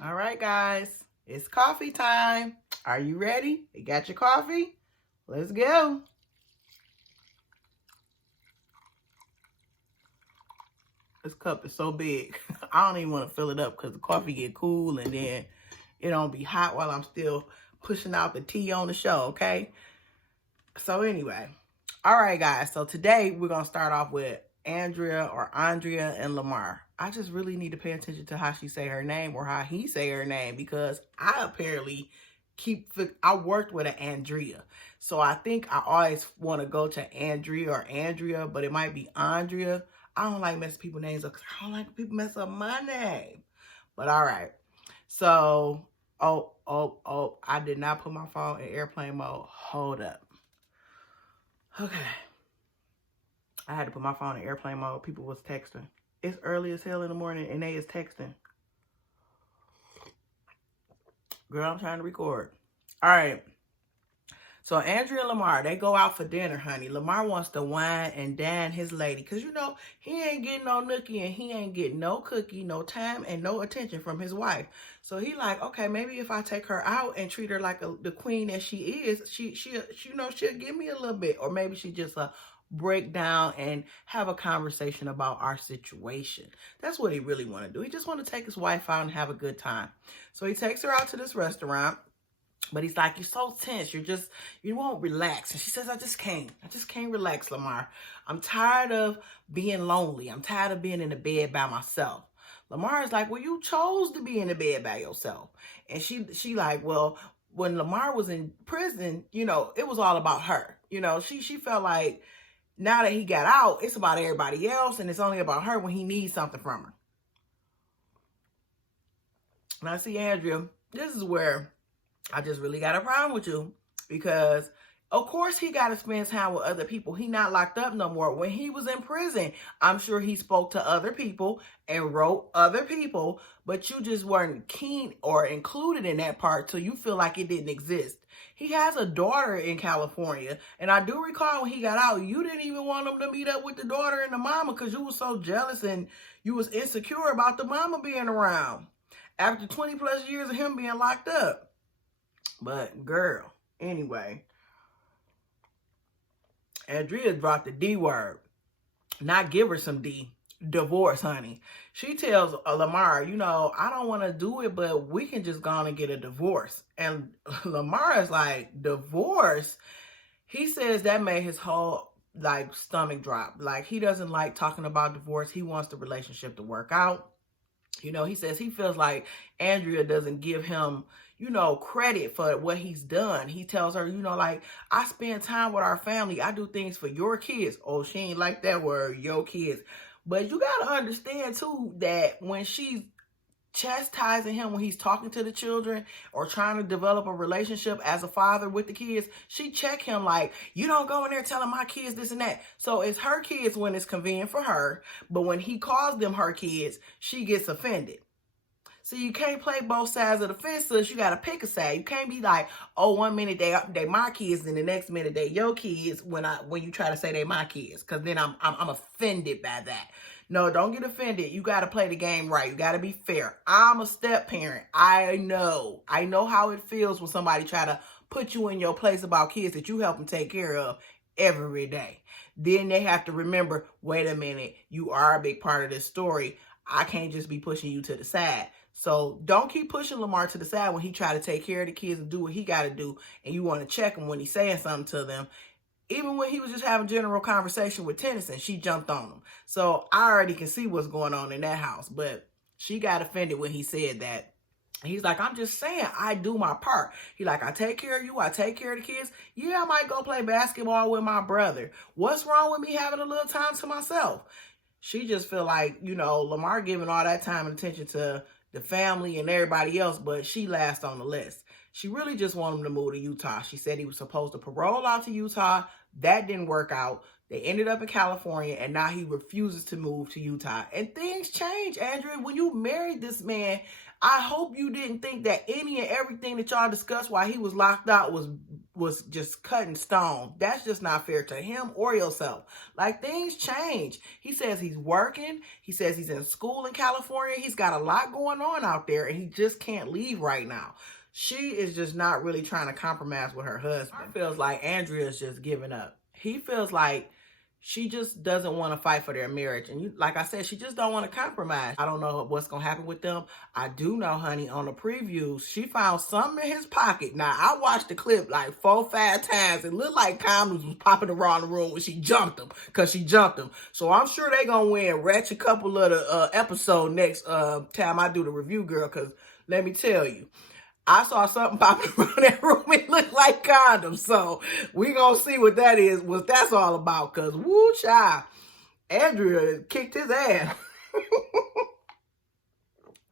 All right, guys, it's coffee time. Are you ready? You got your coffee? Let's go. This cup is so big. I don't even want to fill it up because the coffee get cool and then it don't be hot while I'm still pushing out the tea on the show, okay? So anyway, all right, guys. So today we're going to start off with Andrea and Lamar. I just really need to pay attention to how she say her name or how he say her name because I apparently I worked with an Andrea. So I think I always want to go to Andrea, but it might be Andrea. I don't like messing people's names up because I don't like people mess up my name. But all right. So, I did not put my phone in airplane mode. Hold up. Okay. I had to put my phone in airplane mode. People was texting. It's early as hell in the morning and they is texting. Girl, I'm trying to record. All right. So Andrea and Lamar, they go out for dinner, honey. Lamar wants to wine and dine his lady. Because, you know, he ain't getting no nookie and he ain't getting no cookie, no time, and no attention from his wife. So he like, okay, maybe if I take her out and treat her like the queen that she is, she you know, she'll give me a little bit. Or maybe she just break down and have a conversation about our situation. That's what he really want to do. He just want to take his wife out and have a good time. So he takes her out to this restaurant. But he's like, you're so tense. You won't relax. And she says, I just can't relax, Lamar. I'm tired of being lonely. I'm tired of being in the bed by myself. Lamar is like, well, you chose to be in the bed by yourself. And she like, well, when Lamar was in prison, you know, it was all about her. You know, she felt like now that he got out, it's about everybody else. And it's only about her when he needs something from her. And I see Andrea, this is where I just really got a problem with you because, of course, he got to spend time with other people. He not locked up no more. When he was in prison, I'm sure he spoke to other people and wrote other people, but you just weren't keen or included in that part, so you feel like it didn't exist. He has a daughter in California, and I do recall when he got out, you didn't even want him to meet up with the daughter and the mama because you were so jealous and you was insecure about the mama being around after 20 plus years of him being locked up. But girl, anyway, Andrea dropped the D word. Not give her some D. Divorce, honey. She tells Lamar, you know, I don't want to do it, but we can just go on and get a divorce. And Lamar is like, divorce? He says that made his whole like stomach drop. Like he doesn't like talking about divorce. He wants the relationship to work out. You know, he says he feels like Andrea doesn't give him, you know, credit for what he's done. He tells her, you know, like, I spend time with our family. I do things for your kids. Oh, she ain't like that word, your kids. But you got to understand, too, that when she's chastising him when he's talking to the children or trying to develop a relationship as a father with the kids, she check him like, you don't go in there telling my kids this and that. So it's her kids when it's convenient for her, but when he calls them her kids, she gets offended. So you can't play both sides of the fence, so you got to pick a side. You can't be like, oh, one minute they my kids and the next minute they your kids when you try to say they my kids, because then I'm offended by that. No, don't get offended. You got to play the game right. You got to be fair. I'm a step parent. I know how it feels when somebody try to put you in your place about kids that you help them take care of every day. Then they have to remember, wait a minute, you are a big part of this story. I can't just be pushing you to the side. So don't keep pushing Lamar to the side when he try to take care of the kids and do what he got to do, and you want to check him when he's saying something to them. Even when he was just having general conversation with Tennyson, she jumped on him. So I already can see what's going on in that house, but she got offended when he said that. He's like, I'm just saying, I do my part. He like, I take care of you. I take care of the kids. Yeah, I might go play basketball with my brother. What's wrong with me having a little time to myself? She just feel like, you know, Lamar giving all that time and attention to the family and everybody else, but she last on the list. She really just wanted him to move to Utah. She said he was supposed to parole out to Utah. That didn't work out. They ended up in California, and now he refuses to move to Utah. And things change, Andrea. When you married this man, I hope you didn't think that any and everything that y'all discussed while he was locked out was just cut in stone. That's just not fair to him or yourself. Like, things change. He says he's working. He says he's in school in California. He's got a lot going on out there, and he just can't leave right now. She is just not really trying to compromise with her husband. It feels like Andrea is just giving up. He feels like she just doesn't want to fight for their marriage. And like I said, she just don't want to compromise. I don't know what's going to happen with them. I do know, honey, on the previews, she found something in his pocket. Now, I watched the clip like 4 or 5 times. It looked like condoms was popping around the room when she jumped him. Because she jumped him. So I'm sure they going to win ratchet couple of the episode next time I do the review, girl. Because let me tell you, I saw something popping around that room. It looked like condoms. So we gonna see what that is, what that's all about. Cause woo child, Andrea kicked his ass.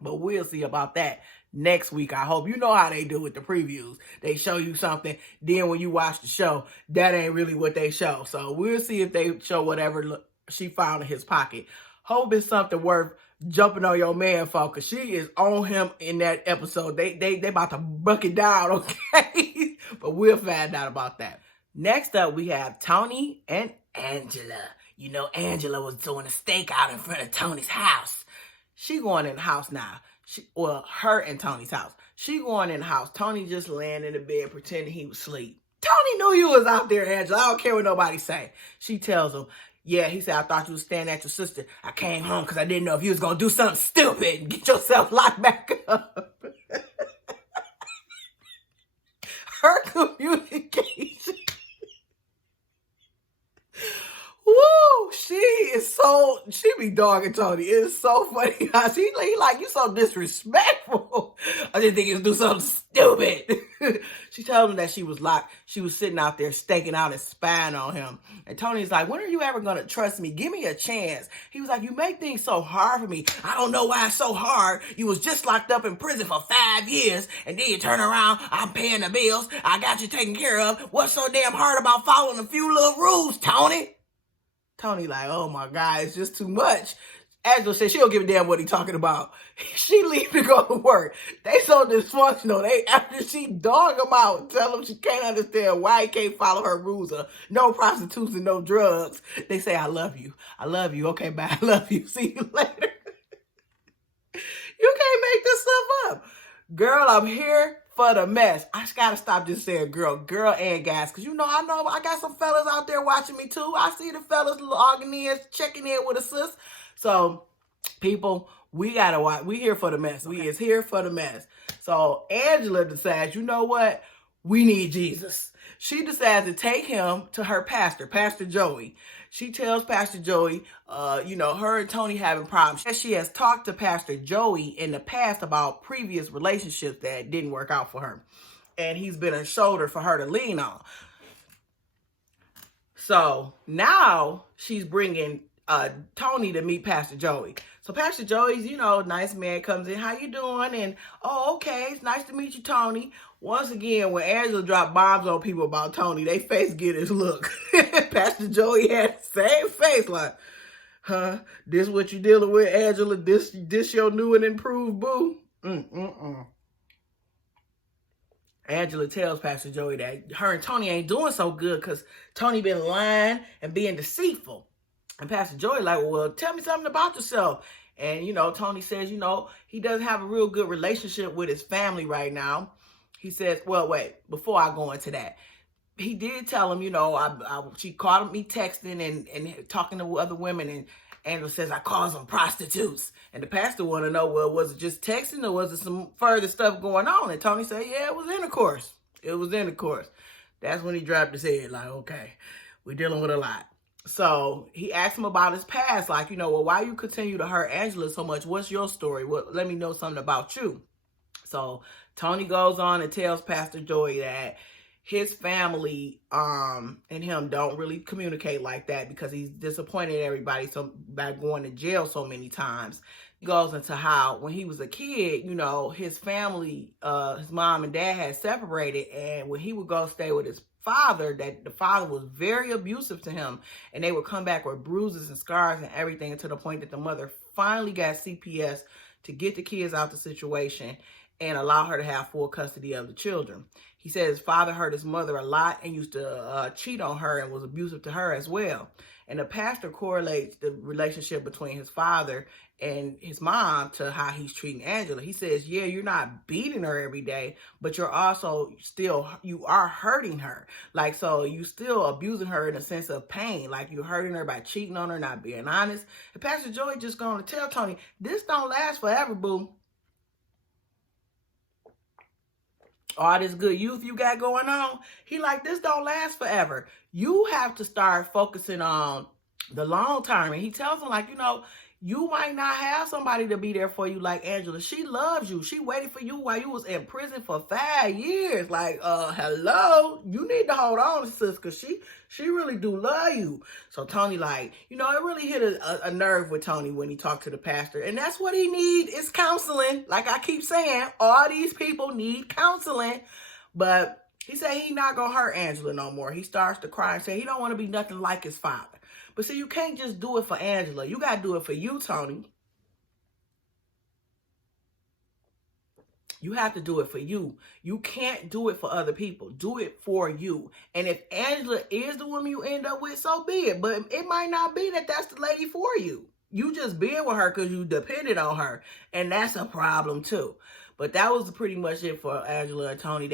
But we'll see about that next week. I hope. You know how they do with the previews. They show you something, then when you watch the show, that ain't really what they show. So we'll see if they show whatever she found in his pocket. Hope it's something worth jumping on your man for, because she is on him in that episode. They about to buck it down, okay? But we'll find out about that. Next up, we have Tony and Angela. You know, Angela was doing a stakeout in front of Tony's house. She going in the house now. Her and Tony's house. She going in the house. Tony just laying in the bed pretending he was asleep. Tony knew you was out there, Angela. I don't care what nobody say. She tells him, yeah, he said, I thought you was staying at your sister. I came home because I didn't know if you was going to do something stupid and get yourself locked back up. Her communication. Woo! She be dogging Tony. It's so funny how he like, you so disrespectful. I didn't think he was do something stupid. She told him that she was locked. She was sitting out there staking out and spying on him. And Tony's like, when are you ever going to trust me? Give me a chance. He was like, you make things so hard for me. I don't know why it's so hard. You was just locked up in prison for 5 years. And then you turn around. I'm paying the bills. I got you taken care of. What's so damn hard about following a few little rules, Tony? Tony like, oh my God, it's just too much. Angela said she don't give a damn what he talking about. She leave to go to work. They so dysfunctional. After she dog him out, tell him she can't understand why he can't follow her rules of no prostitution, no drugs. They say, I love you. I love you. Okay, bye. I love you. See you later. You can't make this stuff up. Girl, I'm here for the mess. I just gotta stop just saying girl and guys. Cause you know I got some fellas out there watching me too. I see the fellas logging in, checking in with a sis. So people, we gotta watch. We here for the mess. We is here for the mess. So Angela decides, you know what? We need Jesus. She decides to take him to her pastor, Pastor Joey. She tells Pastor Joey, her and Tony having problems. She has talked to Pastor Joey in the past about previous relationships that didn't work out for her. And he's been a shoulder for her to lean on. So now she's bringing Tony to meet Pastor Joey. So Pastor Joey's, nice man, comes in. How you doing? And, oh, okay. It's nice to meet you, Tony. Once again, when Angela dropped bombs on people about Tony, they face get his look. Pastor Joey had the same face, like, huh? This what you dealing with, Angela? This your new and improved boo? Angela tells Pastor Joey that her and Tony ain't doing so good because Tony been lying and being deceitful. And Pastor Joey like, well, tell me something about yourself. And, Tony says, he doesn't have a real good relationship with his family right now. He says, well, wait, before I go into that, he did tell him, she caught me texting and talking to other women, and Angela says, I calls them prostitutes. And the pastor want to know, well, was it just texting or was it some further stuff going on? And Tony said, yeah, it was intercourse. It was intercourse. That's when he dropped his head, like, okay, we're dealing with a lot. So he asked him about his past, like, well, why you continue to hurt Angela so much? What's your story? Let me know something about you. So Tony goes on and tells Pastor Joey that his family and him don't really communicate like that because he's disappointed everybody by going to jail so many times. He goes into how when he was a kid, his family, his mom and dad had separated, and when he would go stay with his father, that the father was very abusive to him, and they would come back with bruises and scars and everything, to the point that the mother finally got CPS to get the kids out the situation and allow her to have full custody of the children. He said his father hurt his mother a lot and used to cheat on her and was abusive to her as well. And the pastor correlates the relationship between his father and his mom to how he's treating Angela. He says, yeah, you're not beating her every day, but you're also you are hurting her. Like, so you still abusing her in a sense of pain. Like, you're hurting her by cheating on her, not being honest. And Pastor Joey just going to tell Tony, this don't last forever, boo. All this good youth you got going on, he like, this don't last forever. You have to start focusing on the long term. And he tells him, like, you know, you might not have somebody to be there for you like Angela. She loves you. She waited for you while you was in prison for 5 years. Like, hello, you need to hold on, sis, because she really do love you. So Tony, like, you know, it really hit a nerve with Tony when he talked to the pastor. And that's what he need is counseling. Like I keep saying, all these people need counseling. But he said he not going to hurt Angela no more. He starts to cry and say he don't want to be nothing like his father. But see, you can't just do it for Angela. You got to do it for you, Tony. You have to do it for you. You can't do it for other people. Do it for you. And if Angela is the woman you end up with, so be it. But it might not be that that's the lady for you. You just being with her because you depended on her. And that's a problem too. But that was pretty much it for Angela and Tony.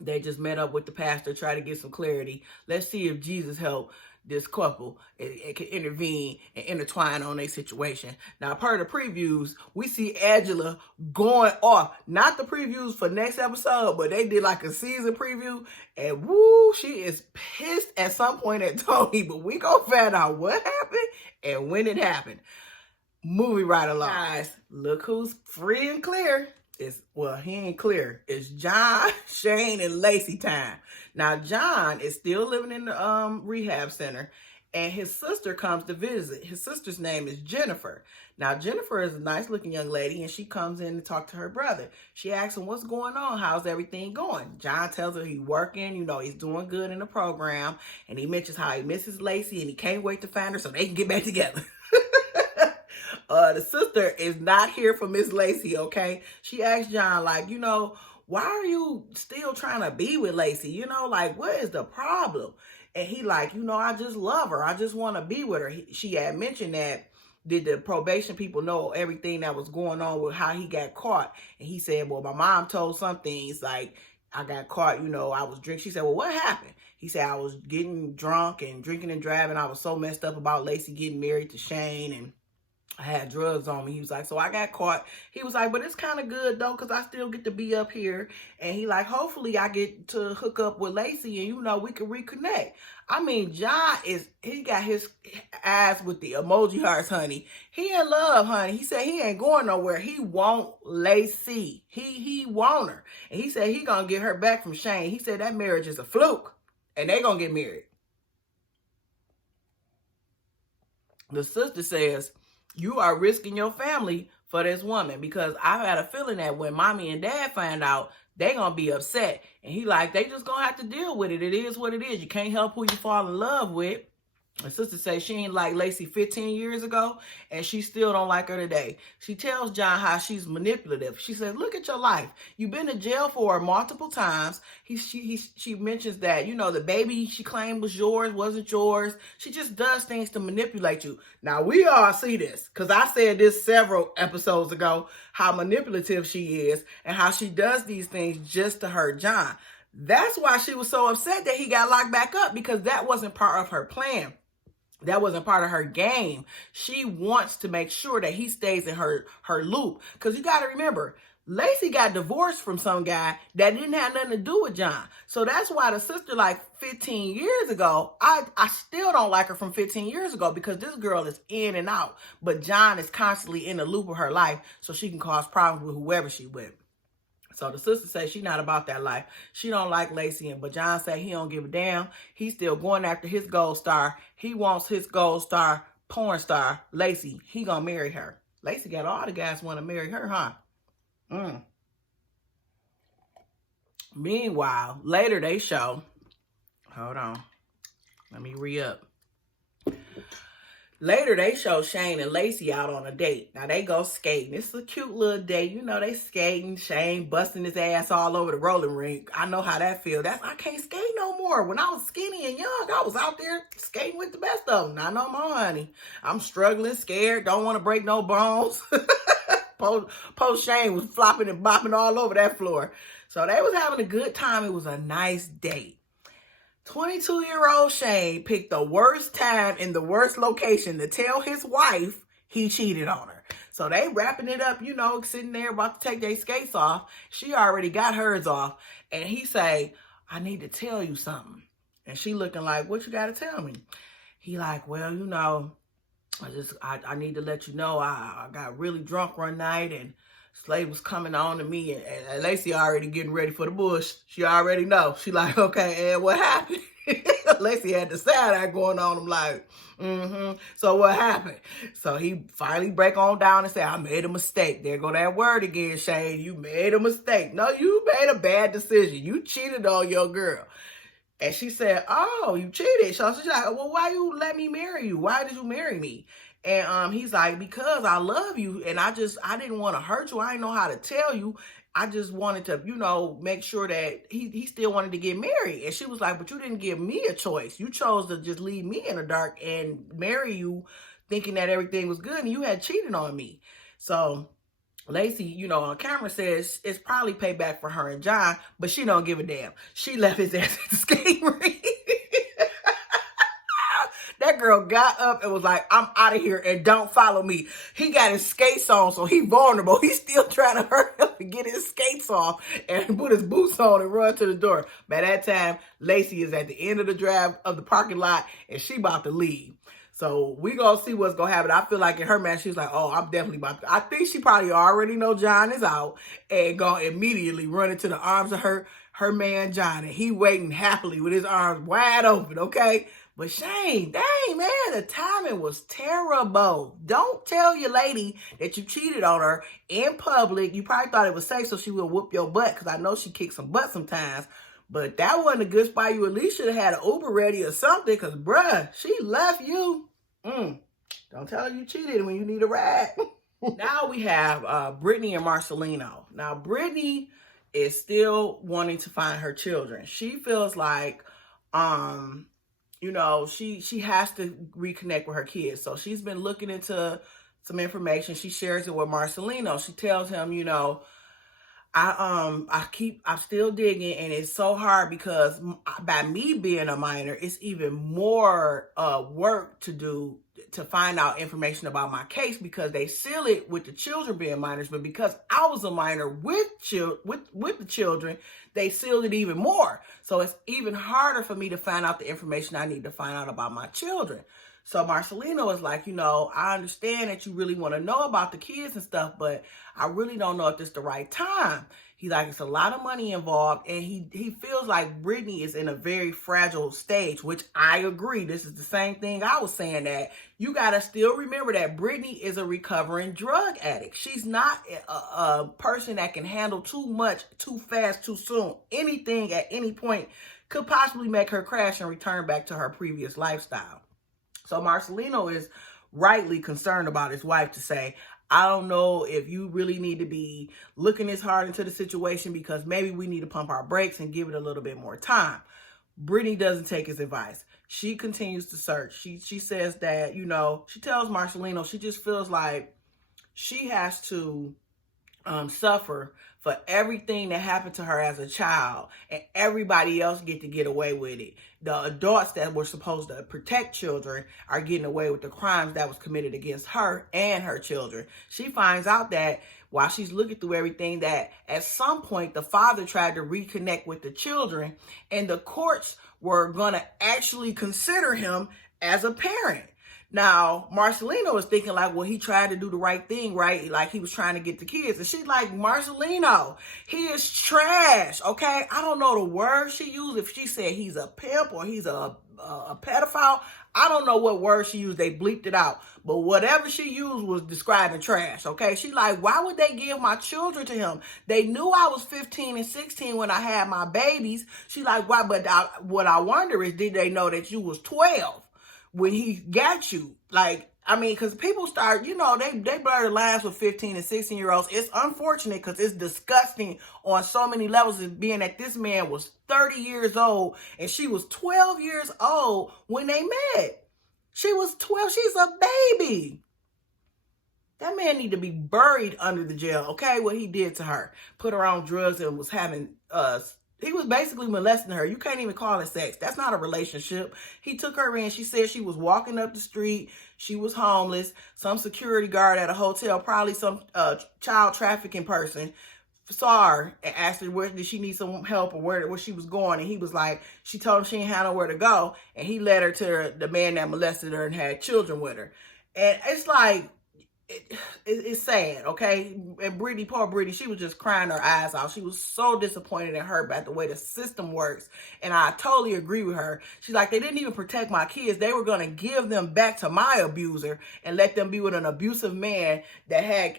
They just met up with the pastor, try to get some clarity. Let's see if Jesus helped this couple and can intervene and intertwine on their situation. Now, per the previews, we see Angela going off. Not the previews for next episode, but they did like a season preview. And woo, she is pissed at some point at Tony. But we gonna find out what happened and when it happened. Movie right along. Guys, look who's free and clear. Well, he ain't clear. It's John, Shane, and Lacey time. Now, John is still living in the rehab center, and his sister comes to visit. His sister's name is Jennifer. Now, Jennifer is a nice-looking young lady, and she comes in to talk to her brother. She asks him, what's going on? How's everything going? John tells her he's working. You know, he's doing good in the program, and he mentions how he misses Lacey, and he can't wait to find her so they can get back together. The sister is not here for Miss Lacey, okay? She asked John, like, you know, why are you still trying to be with Lacey? You know, like, what is the problem? And he like, you know, I just love her. I just want to be with her. She had mentioned that, did the probation people know everything that was going on with how he got caught? And he said, well, my mom told some things, like, I got caught, you know, I was drinking. She said, well, what happened? He said, I was getting drunk and drinking and driving. I was so messed up about Lacey getting married to Shane, and I had drugs on me. He was like, so I got caught. He was like, but it's kind of good though, because I still get to be up here. And he like, hopefully I get to hook up with Lacey and, you know, we can reconnect. I mean, John he got his eyes with the emoji hearts, honey. He in love, honey. He said he ain't going nowhere. He want Lacey. He want her. And he said he gonna get her back from Shane. He said that marriage is a fluke and they gonna get married. The sister says, you are risking your family for this woman, because I had a feeling that when mommy and dad find out, they gonna be upset. And he like, they just gonna have to deal with it. It is what it is. You can't help who you fall in love with. My sister says she ain't like Lacey 15 years ago, and she still don't like her today. She tells John how she's manipulative. She says, look at your life. You've been to jail for her multiple times. She mentions that, you know, the baby she claimed was yours, wasn't yours. She just does things to manipulate you. Now, we all see this, because I said this several episodes ago, how manipulative she is and how she does these things just to hurt John. That's why she was so upset that he got locked back up, because that wasn't part of her plan. That wasn't part of her game. She wants to make sure that he stays in her loop. Because you got to remember, Lacey got divorced from some guy that didn't have nothing to do with John. So that's why the sister, like 15 years ago, I still don't like her from 15 years ago, because this girl is in and out. But John is constantly in the loop of her life, so she can cause problems with whoever she with. So the sister says she's not about that life. She don't like Lacey, but John said he don't give a damn. He's still going after his gold star. He wants his gold star, porn star, Lacey. He gonna marry her. Lacey got all the guys want to marry her, huh? Meanwhile, later they show, hold on, let me re-up. Later, they show Shane and Lacey out on a date. Now, they go skating. It's a cute little date. You know, they skating. Shane busting his ass all over the rolling rink. I know how that feels. I can't skate no more. When I was skinny and young, I was out there skating with the best of them. Not no more, honey. I'm struggling, scared, don't want to break no bones. Post Shane was flopping and bopping all over that floor. So they was having a good time. It was a nice date. 22-year-old Shane picked the worst time in the worst location to tell his wife he cheated on her. So they wrapping it up, you know, sitting there about to take their skates off. She already got hers off. And he say, I need to tell you something. And she looking like, what you got to tell me? He like, well, you know, I need to let you know I got really drunk one night and Slade was coming on to me, and Lacey already getting ready for the bush. She already know. She like, okay, and what happened? Lacey had the side eye going on. I'm like, so what happened? So he finally break on down and say, I made a mistake. There go that word again, Shane. You made a mistake. No, you made a bad decision. You cheated on your girl. And she said, oh, you cheated. So she's like, well, why you let me marry you? Why did you marry me? And he's like, because I love you and I didn't want to hurt you. I didn't know how to tell you. I just wanted to, you know, make sure that he still wanted to get married. And she was like, but you didn't give me a choice. You chose to just leave me in the dark and marry you thinking that everything was good and you had cheated on me. So Lacey, you know, on camera says it's probably payback for her and John, but she don't give a damn. She left his ass at the skate rink. That girl got up and was like, I'm out of here and don't follow me. He got his skates on, so he vulnerable. He's still trying to hurry up and get his skates off and put his boots on and run to the door. By that time, Lacey is at the end of the drive of the parking lot and she about to leave. So we gonna see what's gonna happen. I feel like in her man, she's like, oh, I'm definitely about to. I think she probably already know John is out and gonna immediately run into the arms of her man, John. And he waiting happily with his arms wide open, okay? But Shane, dang, man, the timing was terrible. Don't tell your lady that you cheated on her in public. You probably thought it was safe so she would whoop your butt because I know she kicked some butt sometimes. But that wasn't a good spot. You at least should have had an Uber ready or something because, bruh, she left you. Don't tell her you cheated when you need a ride. Now we have Brittany and Marcelino. Now, Brittany is still wanting to find her children. She feels like, you know, she has to reconnect with her kids. So she's been looking into some information. She shares it with Marcelino. She tells him, you know, I'm still digging, and it's so hard because by me being a minor, it's even more work to do to find out information about my case because they seal it with the children being minors. But because I was a minor with the children, they sealed it even more. So it's even harder for me to find out the information I need to find out about my children. So Marcelino is like, you know, I understand that you really want to know about the kids and stuff, but I really don't know if this is the right time. He's like, it's a lot of money involved, and he feels like Brittany is in a very fragile stage, which I agree. This is the same thing I was saying, that you got to still remember that Brittany is a recovering drug addict. She's not a person that can handle too much, too fast, too soon. Anything at any point could possibly make her crash and return back to her previous lifestyle. So Marcelino is rightly concerned about his wife to say, I don't know if you really need to be looking this hard into the situation because maybe we need to pump our brakes and give it a little bit more time. Brittany doesn't take his advice. She continues to search. She says that, you know, she tells Marcelino she just feels like she has to suffer for everything that happened to her as a child, and everybody else get to get away with it. The adults that were supposed to protect children are getting away with the crimes that was committed against her and her children. She finds out that while she's looking through everything, that at some point the father tried to reconnect with the children, and the courts were going to actually consider him as a parent. Now, Marcelino was thinking like, well, he tried to do the right thing, right? Like he was trying to get the kids. And she's like, Marcelino, he is trash, okay? I don't know the word she used. If she said he's a pimp or he's a pedophile, I don't know what word she used. They bleeped it out. But whatever she used was describing trash, okay? She like, why would they give my children to him? They knew I was 15 and 16 when I had my babies. She like, why? But what I wonder is, did they know that you was 12? When he got you? Like, I mean, because people start, they blur the lines with 15 and 16-year-olds. It's unfortunate because it's disgusting on so many levels, as being that this man was 30 years old and she was 12 years old when they met. She was 12. She's a baby. That man need to be buried under the jail, okay? What he did to her. Put her on drugs and was having, he was basically molesting her. You can't even call it sex. That's not a relationship. He took her in. She said she was walking up the street. She was homeless. Some security guard at a hotel, probably some child trafficking person, saw her and asked her where did she need some help or where she was going. And he was like, she told him she didn't have nowhere to go. And he led her to the man that molested her and had children with her. And it's like, it's sad, okay? And Brittany, poor Brittany, she was just crying her eyes out. She was so disappointed and hurt about the way the system works. And I totally agree with her. She's like, they didn't even protect my kids. They were going to give them back to my abuser and let them be with an abusive man that had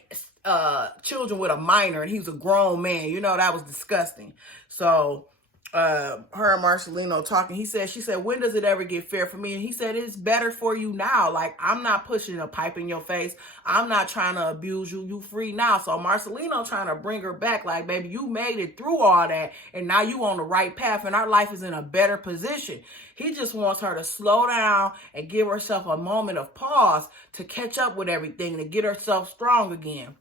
children with a minor, and he was a grown man. That was disgusting. So her and Marcelino talking, she said, when does it ever get fair for me? And he said, it's better for you now. Like, I'm not pushing a pipe in your face. I'm not trying to abuse you. You free now. So Marcelino trying to bring her back, like, baby, you made it through all that, and now you on the right path, and our life is in a better position. He just wants her to slow down and give herself a moment of pause to catch up with everything, to get herself strong again.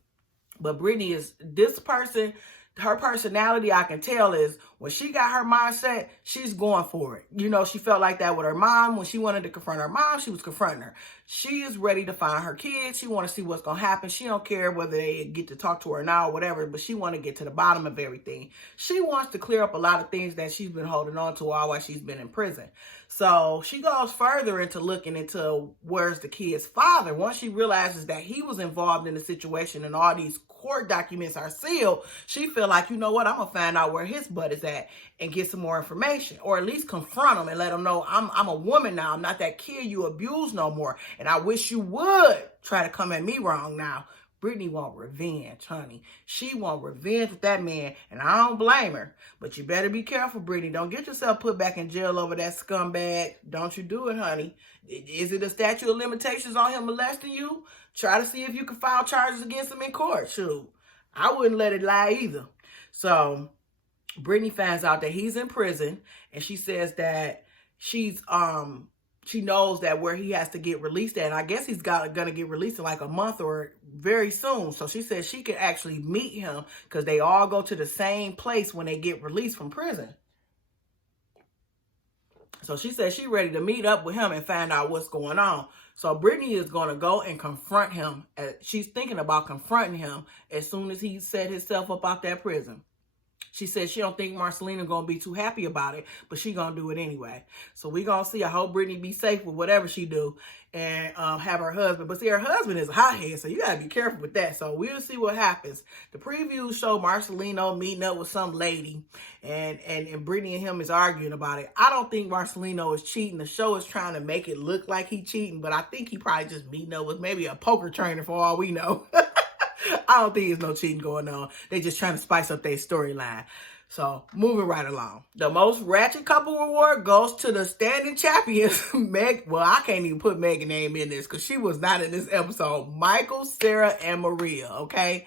But Brittany is this person. Her personality, I can tell, is when she got her mindset, she's going for it. She felt like that with her mom. When she wanted to confront her mom, she was confronting her. She is ready to find her kids. She want to see what's going to happen. She don't care whether they get to talk to her now or whatever, but she want to get to the bottom of everything. She wants to clear up a lot of things that she's been holding on to all while she's been in prison. So she goes further into looking into where's the kid's father. Once she realizes that he was involved in the situation and all these court documents are sealed, she feel like, you know what, I'm going to find out where his butt is at and get some more information, or at least confront him and let him know I'm a woman now. I'm not that kid you abuse no more. And I wish you would try to come at me wrong now. Brittany want revenge, honey. She want revenge with that man, and I don't blame her. But you better be careful, Brittany. Don't get yourself put back in jail over that scumbag. Don't you do it, honey. Is it a statute of limitations on him molesting you? Try to see if you can file charges against him in court. Shoot, I wouldn't let it lie either. So Brittany finds out that he's in prison, and she says that she knows that where he has to get released at. And I guess he's gonna get released in like a month or very soon. So she says she can actually meet him because they all go to the same place when they get released from prison. So she says she's ready to meet up with him and find out what's going on. So Brittany is going to go and confront him. She's thinking about confronting him as soon as he set himself up out that prison. She said she don't think Marcelino going to be too happy about it, but she going to do it anyway. So we going to see. I hope Brittany be safe with whatever she do and have her husband. But see, her husband is a hothead, so you got to be careful with that. So we'll see what happens. The previews show Marcelino meeting up with some lady, and Brittany and him is arguing about it. I don't think Marcelino is cheating. The show is trying to make it look like he cheating, but I think he probably just meeting up with maybe a poker trainer for all we know. I don't think there's no cheating going on. They just trying to spice up their storyline. So, moving right along. The most ratchet couple award goes to the standing champions, well, I can't even put Meg's name in this because she was not in this episode. Michael, Sarah, and Maria, okay?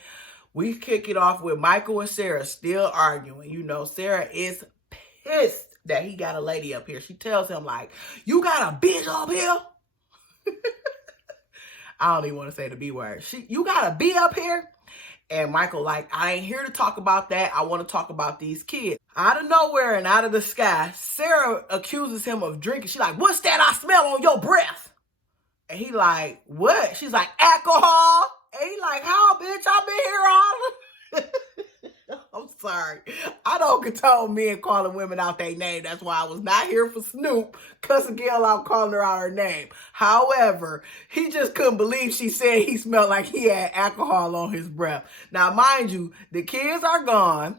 We kick it off with Michael and Sarah still arguing. Sarah is pissed that he got a lady up here. She tells him, like, you got a bitch up here? I don't even want to say the B word. You got to be up here? And Michael like, I ain't here to talk about that. I want to talk about these kids. Out of nowhere and out of the sky, Sarah accuses him of drinking. She's like, what's that I smell on your breath? And he like, what? She's like, alcohol. And he like, how, bitch? I've been here all I'm sorry. I don't condone men calling women out their name. That's why I was not here for Snoop cussing Gail out, calling her out her name. However, he just couldn't believe she said he smelled like he had alcohol on his breath. Now, mind you, the kids are gone.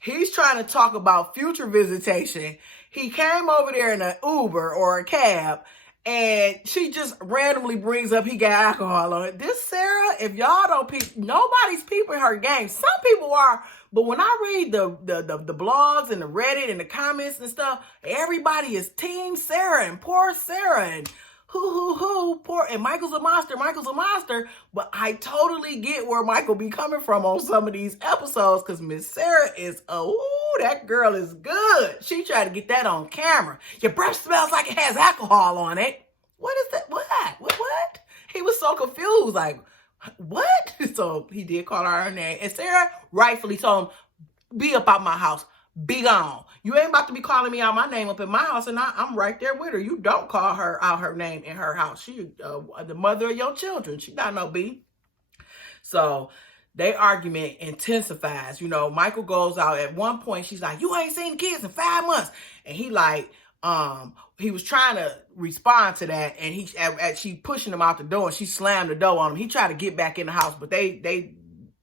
He's trying to talk about future visitation. He came over there in an Uber or a cab, and she just randomly brings up he got alcohol on it. This Sarah, if y'all don't nobody's peeping her game. Some people are, but when I read the blogs and the Reddit and the comments and stuff, everybody is team Sarah and poor Sarah. And poor, and Michael's a monster, but I totally get where Michael be coming from on some of these episodes, because Miss Sarah is, that girl is good. She tried to get that on camera. Your breath smells like it has alcohol on it. What is that? What? He was so confused, like, what? So he did call her name, and Sarah rightfully told him, be up out my house. Be gone. You ain't about to be calling me out my name up in my house, and I'm right there with her. You don't call her out her name in her house. She the mother of your children. She got no B. So their argument intensifies. You know, Michael goes out. At one point, she's like, you ain't seen the kids in 5 months. And he like, he was trying to respond to that, and she pushing him out the door, and she slammed the door on him. He tried to get back in the house, but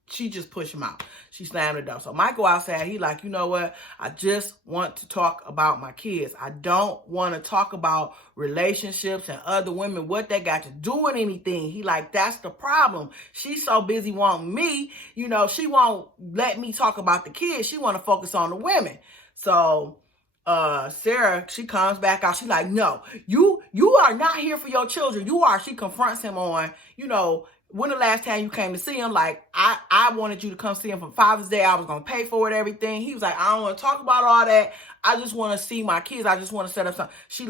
she just pushed him out. She slammed the door. So Michael outside, he like, you know what? I just want to talk about my kids. I don't want to talk about relationships and other women, what they got to do with anything. He like, that's the problem. She's so busy wanting me, you know, she won't let me talk about the kids. She want to focus on the women. So Sarah, she comes back out. She's like, no, you are not here for your children. You are. She confronts him on, you know, when the last time you came to see him? Like, I wanted you to come see him for Father's Day. I was going to pay for it, everything. He was like, I don't want to talk about all that. I just want to see my kids. I just want to set up something. He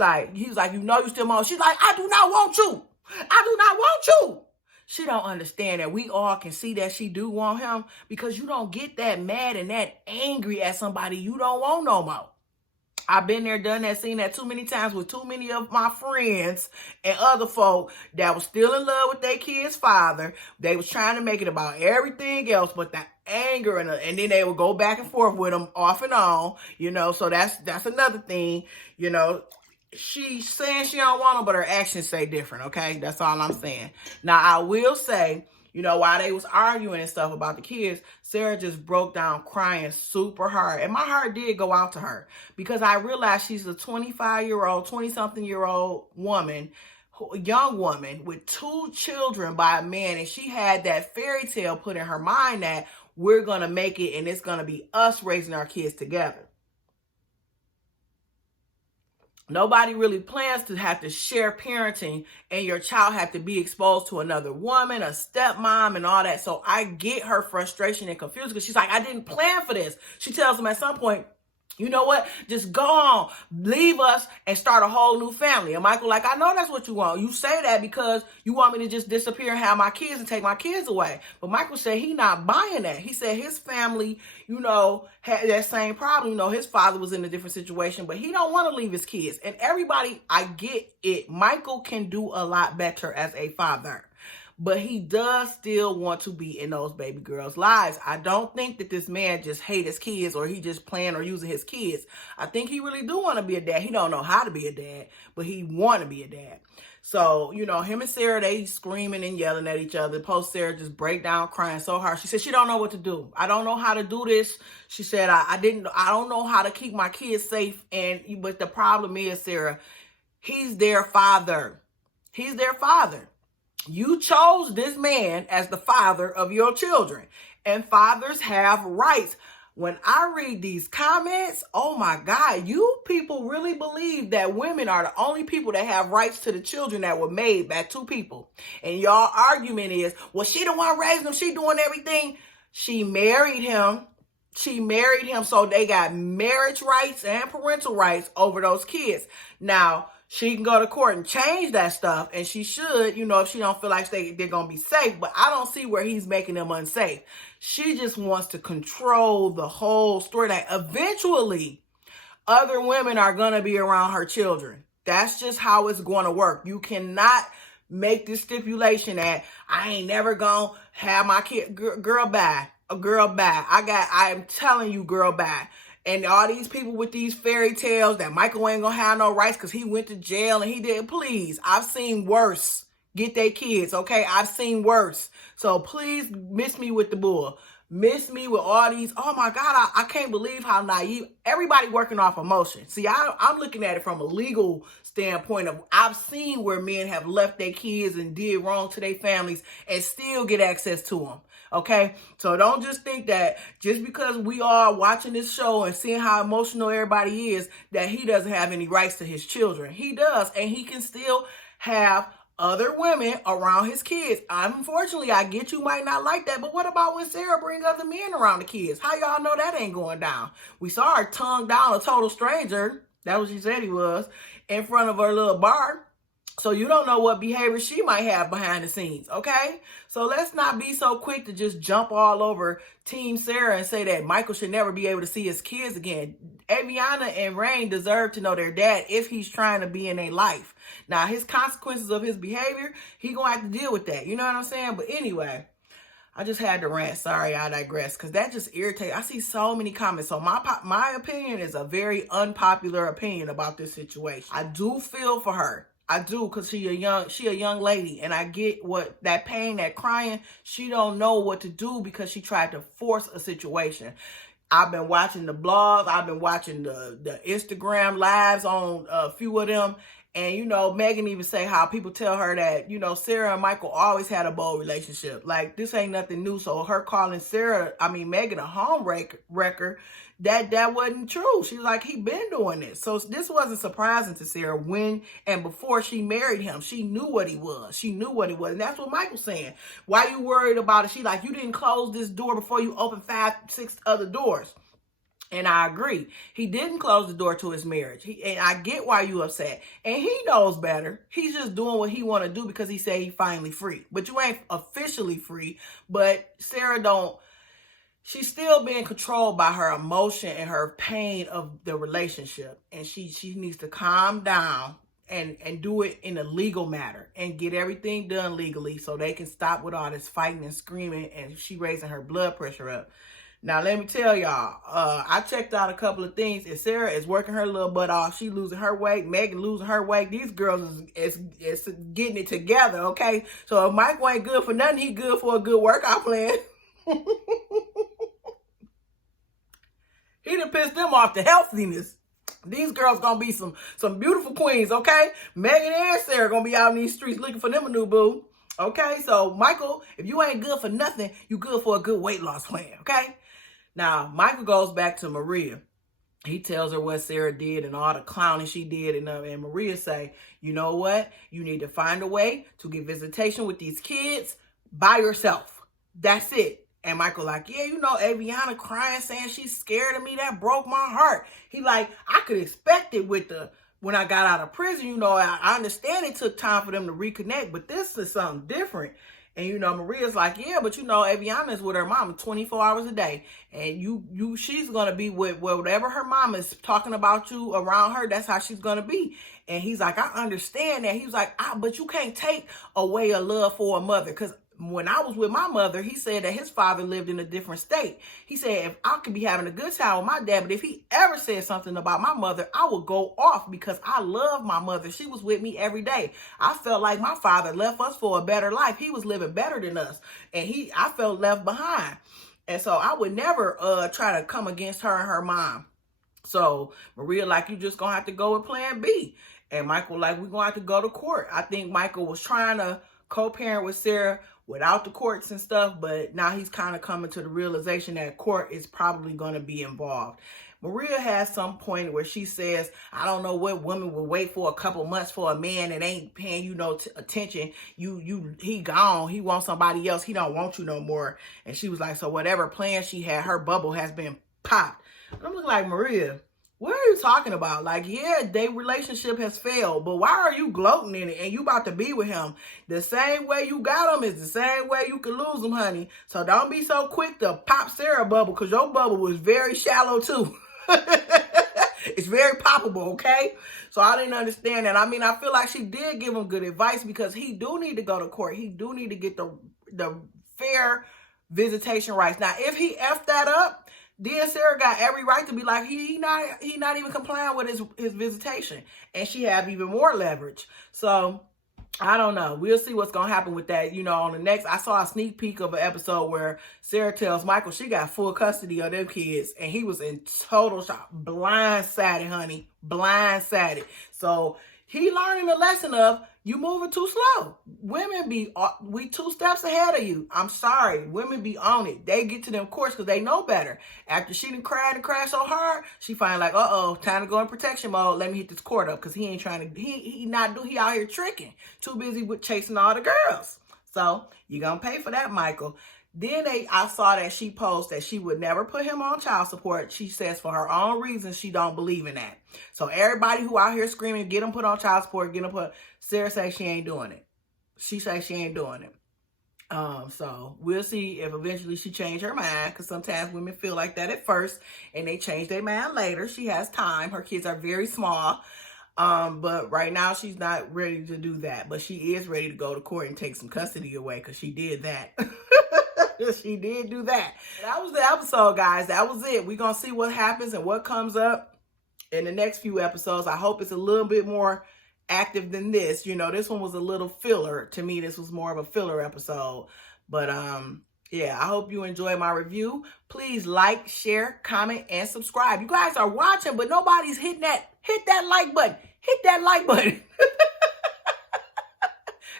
was like, you know you still mom. She's like, I do not want you. I do not want you. She don't understand that we all can see that she do want him, because you don't get that mad and that angry at somebody you don't want no more. I've been there, done that, seen that too many times with too many of my friends and other folk that was still in love with their kid's father. They was trying to make it about everything else but the anger, and then they would go back and forth with them off and on, you know. So that's another thing, you know. She's saying she don't want them, but her actions say different, okay? That's all I'm saying. Now, I will say, you know, while they was arguing and stuff about the kids, Sarah just broke down crying super hard. And my heart did go out to her, because I realized she's a 25-year-old, 20-something-year-old woman, young woman with 2 children by a man. And she had that fairy tale put in her mind that we're going to make it and it's going to be us raising our kids together. Nobody really plans to have to share parenting, and your child have to be exposed to another woman, a stepmom, and all that. So I get her frustration and confusion, because she's like, I didn't plan for this. She tells him at some point, you know what? Just go on, leave us, and start a whole new family. And Michael like, I know that's what you want. You say that because you want me to just disappear and have my kids and take my kids away. But Michael said he not buying that. He said his family, you know, had that same problem. You know, his father was in a different situation, but he don't want to leave his kids. And everybody, I get it. Michael can do a lot better as a father, but he does still want to be in those baby girls' lives. I don't think that this man just hate his kids, or he just playing or using his kids. I think he really do want to be a dad. He don't know how to be a dad, but he want to be a dad. So, you know, him and Sarah, they screaming and yelling at each other. Post Sarah just break down crying so hard. She said she don't know what to do. I don't know how to do this. She said, I don't know how to keep my kids safe. But the problem is, Sarah, he's their father. He's their father. You chose this man as the father of your children, and fathers have rights. When I read these comments, oh my God, you people really believe that women are the only people that have rights to the children that were made by 2 people. And y'all argument is, well, she the one raising them. She doing everything. She married him. So they got marriage rights and parental rights over those kids. Now, she can go to court and change that stuff, and she should, you know, if she don't feel like they're going to be safe. But I don't see where he's making them unsafe. She just wants to control the whole story. That eventually, other women are going to be around her children. That's just how it's going to work. You cannot make this stipulation that I ain't never going to have my kid. Girl, bye. Girl, bye. I'm telling you, girl, bye. And all these people with these fairy tales that Michael ain't gonna have no rights because he went to jail and he did. Please, I've seen worse. Get their kids, okay? I've seen worse. So please miss me with the bull. Miss me with all these. Oh my God, I can't believe how naive. Everybody working off emotion. See, I'm looking at it from a legal standpoint of I've seen where men have left their kids and did wrong to their families and still get access to them. Okay, so don't just think that just because we are watching this show and seeing how emotional everybody is, that he doesn't have any rights to his children. He does, and he can still have other women around his kids. Unfortunately, I get you might not like that, but what about when Sarah brings other men around the kids? How y'all know that ain't going down? We saw her tongue down a total stranger, that was what she said he was, in front of her little bar. So you don't know what behavior she might have behind the scenes, okay? So let's not be so quick to just jump all over Team Sarah and say that Michael should never be able to see his kids again. Aviana and Rain deserve to know their dad if he's trying to be in their life. Now, his consequences of his behavior, he gonna have to deal with that. You know what I'm saying? But anyway, I just had to rant. Sorry, I digress. Because that just irritates. I see so many comments. So my opinion is a very unpopular opinion about this situation. I do feel for her. I do, because she a young lady, and I get what that pain, that crying. She don't know what to do because she tried to force a situation. I've been watching the blogs. I've been watching the Instagram lives on a few of them. And, you know, Megan even say how people tell her that, you know, Sarah and Michael always had a bold relationship. Like, this ain't nothing new. So her calling Megan a home wrecker, that wasn't true. She's like, he been doing this. So this wasn't surprising to Sarah when and before she married him. She knew what he was. She knew what he was. And that's what Michael's saying. Why you worried about it? She like, you didn't close this door before you opened 5, 6 other doors. And I agree. He didn't close the door to his marriage. And I get why you upset. And he knows better. He's just doing what he want to do because he said he finally free. But you ain't officially free. But Sarah she's still being controlled by her emotion and her pain of the relationship. And she needs to calm down and do it in a legal matter and get everything done legally so they can stop with all this fighting and screaming and she raising her blood pressure up. Now, let me tell y'all, I checked out a couple of things. If Sarah is working her little butt off, she losing her weight, Megan losing her weight, these girls is getting it together, okay? So if Michael ain't good for nothing, he good for a good workout plan. He done pissed them off to healthiness. These girls gonna be some beautiful queens, okay? Megan and Sarah gonna be out in these streets looking for them a new boo. Okay, so Michael, if you ain't good for nothing, you good for a good weight loss plan, okay? Now, Michael goes back to Maria. He tells her what Sarah did and all the clowning she did. And Maria say, you know what? You need to find a way to get visitation with these kids by yourself. That's it. And Michael like, yeah, you know, Aviana crying, saying she's scared of me. That broke my heart. He like, I could expect it when I got out of prison. You know, I understand it took time for them to reconnect, but this is something different. And, you know, Maria's like, yeah, but, you know, Aviana is with her mom 24 hours a day. And she's going to be with whatever her mom is talking about you around her. That's how she's going to be. And he's like, I understand that. He was like, but you can't take away a love for a mother. Because when I was with my mother, he said that his father lived in a different state. He said, if I could be having a good time with my dad, but if he ever said something about my mother, I would go off because I love my mother. She was with me every day. I felt like my father left us for a better life. He was living better than us. And I felt left behind. And so I would never try to come against her and her mom. So Maria like, you just gonna have to go with plan B. And Michael like, we're gonna have to go to court. I think Michael was trying to co-parent with Sarah without the courts and stuff, but now he's kind of coming to the realization that court is probably going to be involved. Maria has some point where she says, I don't know what woman would wait for a couple months for a man that ain't paying you no attention. He gone. He wants somebody else. He don't want you no more. And she was like, so whatever plan she had, her bubble has been popped. And I'm looking like, Maria, what are you talking about? Like, yeah, their relationship has failed, but why are you gloating in it and you about to be with him? The same way you got him is the same way you can lose him, honey. So don't be so quick to pop Sarah bubble because your bubble was very shallow too. It's very poppable, okay? So I didn't understand that. I mean, I feel like she did give him good advice because he do need to go to court. He do need to get the fair visitation rights. Now, if he effed that up, then Sarah got every right to be like, he not even complying with his visitation. And she have even more leverage. So, I don't know. We'll see what's going to happen with that. You know, on the next, I saw a sneak peek of an episode where Sarah tells Michael she got full custody of them kids. And he was in total shock. Blindsided, honey. Blindsided. So, he learning the lesson of You moving too slow. Women we 2 steps ahead of you. I'm sorry. Women be on it. They get to them courts because they know better. After she done cried and cried so hard, she find like, uh-oh, time to go in protection mode. Let me hit this court up because he ain't trying to, he out here tricking. Too busy with chasing all the girls. So you gonna pay for that, Michael. Then I saw that she posted that she would never put him on child support. She says for her own reasons, she don't believe in that. So everybody who out here screaming, get him put on child support, get him put, Sarah says she ain't doing it. She says she ain't doing it. So we'll see if eventually she changed her mind, because sometimes women feel like that at first and they change their mind later. She has time. Her kids are very small. But right now she's not ready to do that. But she is ready to go to court and take some custody away, because she did that. She did do that. That was the episode, guys. That was it. We're going to see what happens and what comes up in the next few episodes. I hope it's a little bit more active than this. You know, this one was a little filler. To me, this was more of a filler episode. But yeah, I hope you enjoyed my review. Please like, share, comment, and subscribe. You guys are watching, but nobody's hitting that. Hit that like button. Hit that like button.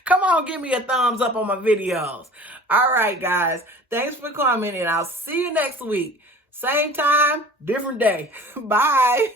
Come on, give me a thumbs up on my videos. All right, guys. Thanks for coming, and I'll see you next week. Same time, different day. Bye.